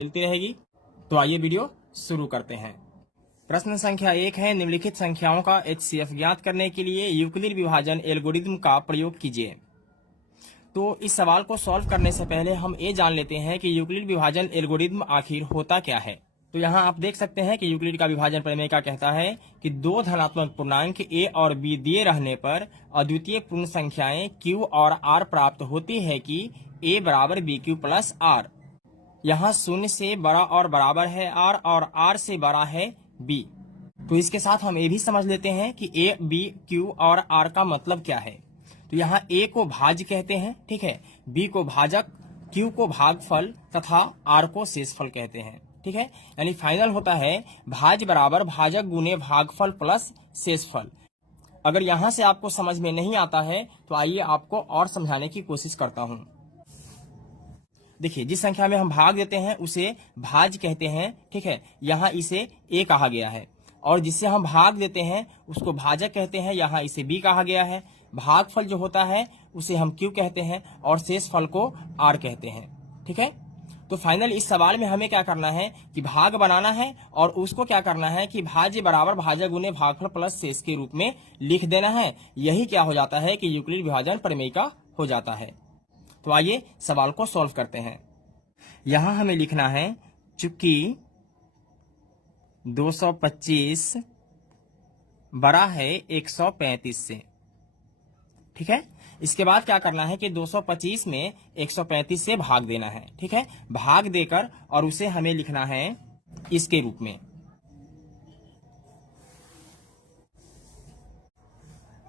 मिलती रहेगी। तो आइए वीडियो शुरू करते हैं। प्रश्न संख्या 1 है, निम्नलिखित संख्याओं का HCF ज्ञात करने के लिए यूक्लिड विभाजन एल्गोरिथम का प्रयोग कीजिए। तो इस सवाल को सॉल्व करने से पहले हम ये जान लेते हैं कि यूक्लिड विभाजन एल्गोरिथम आखिर होता क्या है। तो यहाँ आप देख सकते हैं कि यूक्लिड का विभाजन प्रमेय क्या कहता है कि दो धनात्मक पूर्णांक a और b दिए रहने पर अद्वितीय पूर्ण संख्याएं q और r प्राप्त होती है कि a बराबर bq प्लस r। यहाँ शून्य से बड़ा और बराबर है r और r से बड़ा है b। तो इसके साथ हम ये भी समझ लेते हैं कि a, b, q और r का मतलब क्या है। तो यहाँ a को भाज्य कहते हैं, ठीक है, b को भाजक, q को भागफल तथा r को शेषफल कहते हैं, ठीक है। यानी फाइनल होता है भाज्य बराबर भाजक गुने भागफल प्लस शेषफल। अगर यहाँ से आपको समझ में नहीं आता है तो आइए आपको और समझाने की कोशिश करता हूँ। देखिए, जिस संख्या में हम भाग देते हैं उसे भाज्य कहते हैं, ठीक है, यहाँ इसे a कहा गया है। और जिससे हम भाग देते हैं उसको भाजक कहते हैं, यहाँ इसे b कहा गया है। भागफल जो होता है उसे हम q कहते हैं और शेषफल को r कहते हैं, ठीक है। तो फाइनल इस सवाल में हमें क्या करना है कि भाग बनाना है और उसको क्या करना है कि भाज्य बराबर भाजक गुने भागफल प्लस शेष के रूप में लिख देना है। यही क्या हो जाता है कि यूक्लिड विभाजन प्रमेय का हो जाता है। तो आइए सवाल को सॉल्व करते हैं। यहां हमें लिखना है चूंकि 225 बड़ा है 135 से, ठीक है। इसके बाद क्या करना है कि 225 में 135 से भाग देना है, ठीक है। भाग देकर और उसे हमें लिखना है इसके रूप में।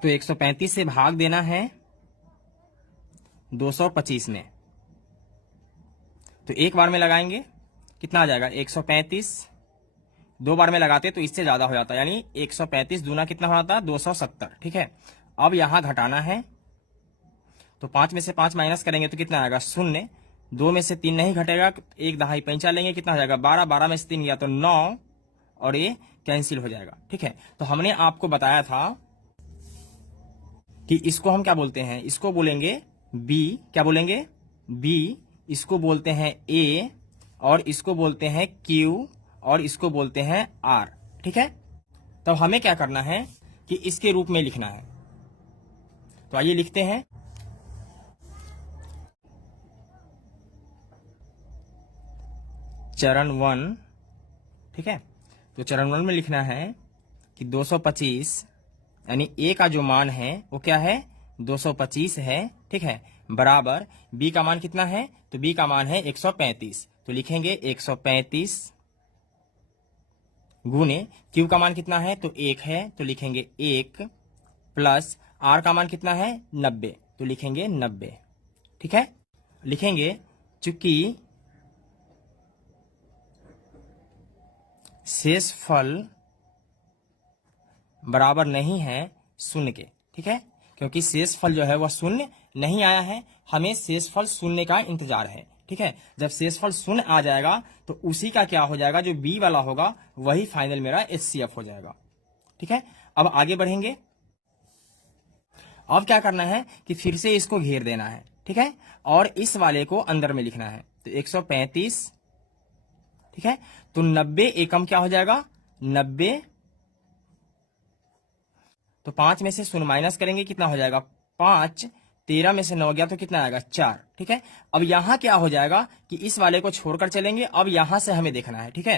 तो 135 से भाग देना है 225 में। तो एक बार में लगाएंगे कितना आ जाएगा 135, दो बार में लगाते तो इससे ज्यादा हो जाता, यानी 135 दूना कितना हो जाता 270, ठीक है। अब यहां घटाना है तो 5 में से 5 माइनस करेंगे तो कितना आएगा 0। 2 में से 3 नहीं घटेगा, एक दहाई पैंचा लेंगे, कितना हो जाएगा 12। 12 में से 3 गया तो 9 और ये कैंसिल हो जाएगा, ठीक है। तो हमने आपको बताया था कि इसको हम क्या बोलते हैं, इसको बोलेंगे b, क्या बोलेंगे b, इसको बोलते हैं a और इसको बोलते हैं q और इसको बोलते हैं r, ठीक है। तब हमें क्या करना है कि इसके रूप में लिखना है। तो आइए लिखते हैं। चरण 1, ठीक है। तो चरण 1 में लिखना है कि 225 यानी a का जो मान है वो क्या है 225 है, ठीक है, बराबर b का मान कितना है, तो b का मान है 135। तो लिखेंगे 135 गुने q का मान कितना है तो 1 है, तो लिखेंगे 1 प्लस r का मान कितना है 90, तो लिखेंगे 90, ठीक है। लिखेंगे चूंकि शेषफल बराबर नहीं है शून्य के, ठीक है, क्योंकि शेषफल जो है वह शून्य नहीं आया है, हमें शेषफल शून्य का इंतजार है, ठीक है। जब शेषफल शून्य आ जाएगा तो उसी का क्या हो जाएगा, जो बी वाला होगा वही फाइनल मेरा HCF हो जाएगा, ठीक है। अब आगे बढ़ेंगे। अब क्या करना है कि फिर से इसको घेर देना है, ठीक है, और इस वाले को अंदर में लिखना है। तो 135, ठीक है, तो 90 एकम क्या हो जाएगा 90। तो 5 में से 0 माइनस करेंगे कितना हो जाएगा 5। 13 में से 9 गया तो कितना आएगा 4, ठीक है। अब यहां क्या हो जाएगा कि इस वाले को छोड़कर चलेंगे, अब यहां से हमें देखना है, ठीक है।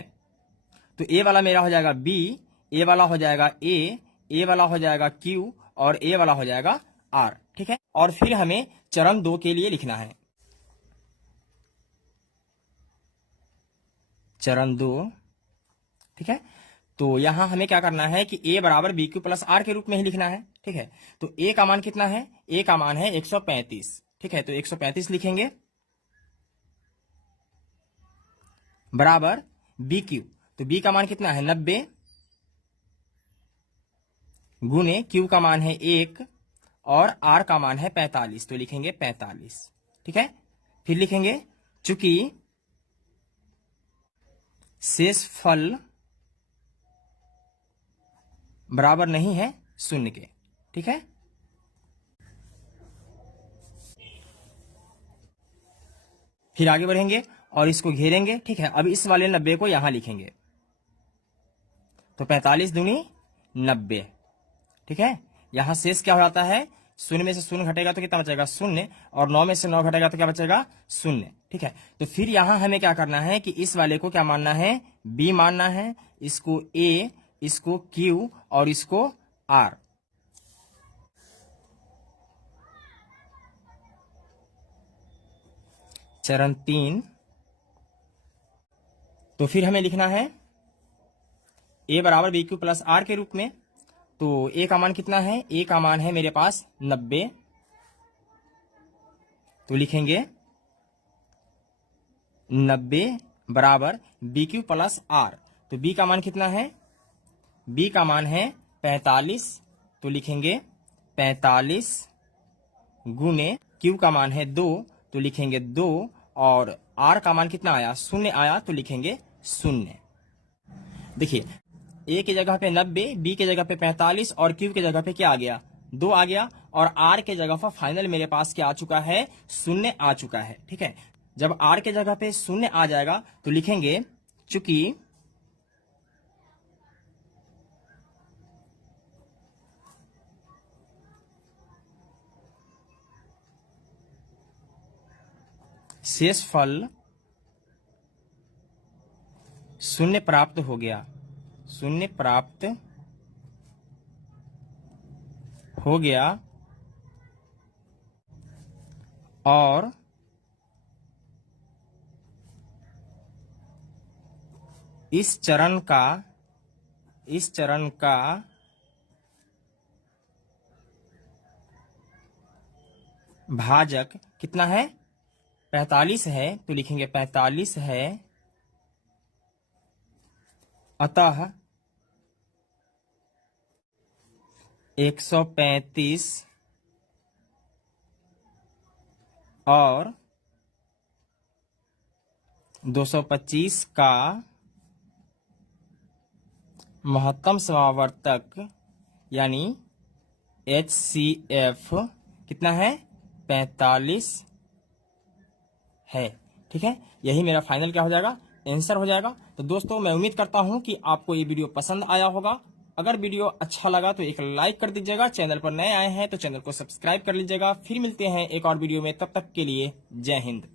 तो a वाला मेरा हो जाएगा b, a वाला हो जाएगा a वाला हो जाएगा q और a वाला हो जाएगा r, ठीक है। और फिर हमें चरण 2 के लिए लिखना है। चरण 2, ठीक है। तो यहां हमें क्या करना है कि a बराबर bq प्लस r के रूप में ही लिखना है, ठीक है। तो a का मान कितना है, a का मान है 135, ठीक है। तो 135 लिखेंगे बराबर bq, तो b का मान कितना है 90 गुने q का मान है 1 और r का मान है 45, तो लिखेंगे 45, ठीक है। फिर लिखेंगे चूंकि शेषफल बराबर नहीं है शून्य के, ठीक है। फिर आगे बढ़ेंगे और इसको घेरेंगे। ठीक है, अब इस वाले 90 को यहां लिखेंगे, तो 45 दूनी 90। ठीक है, यहां शेष क्या हो जाता है, शून्य में से शून्य घटेगा तो कितना बचेगा, शून्य, और 9 में से 9 घटेगा तो क्या बचेगा, शून्य। ठीक है, तो फिर यहां हमें क्या करना है कि इस वाले को क्या मानना है, बी मानना है, इसको ए, इसको क्यू और इसको आर। चरण 3, तो फिर हमें लिखना है ए बराबर बी क्यू प्लस आर के रूप में। तो ए का मान कितना है, ए का मान है मेरे पास 90, तो लिखेंगे 90 बराबर बी क्यू प्लस आर। तो बी का मान कितना है, बी का मान है 45, तो लिखेंगे 45 गुने क्यू का मान है 2, तो लिखेंगे 2, और आर का मान कितना आया, शून्य आया, तो लिखेंगे 0। देखिए, ए की जगह पे 90, बी की जगह पे 45 और क्यू की जगह पे क्या आ गया, 2 आ गया, और आर के जगह पर फाइनल मेरे पास क्या आ चुका है, 0 आ चुका है। ठीक है, जब आर के जगह पे 0 आ जाएगा तो लिखेंगे चूंकि शेषफल 0 प्राप्त हो गया, 0 प्राप्त हो गया, और इस चरण का भाजक कितना है, 45 है, तो लिखेंगे 45 है, अतः 135 और 225 का महत्तम समावर्तक यानी HCF कितना है, 45 है। ठीक है, यही मेरा फाइनल क्या हो जाएगा, आंसर हो जाएगा। तो दोस्तों, मैं उम्मीद करता हूं कि आपको ये वीडियो पसंद आया होगा। अगर वीडियो अच्छा लगा तो एक लाइक कर दीजिएगा, चैनल पर नए आए हैं तो चैनल को सब्सक्राइब कर लीजिएगा। फिर मिलते हैं एक और वीडियो में, तब तक के लिए जय हिंद।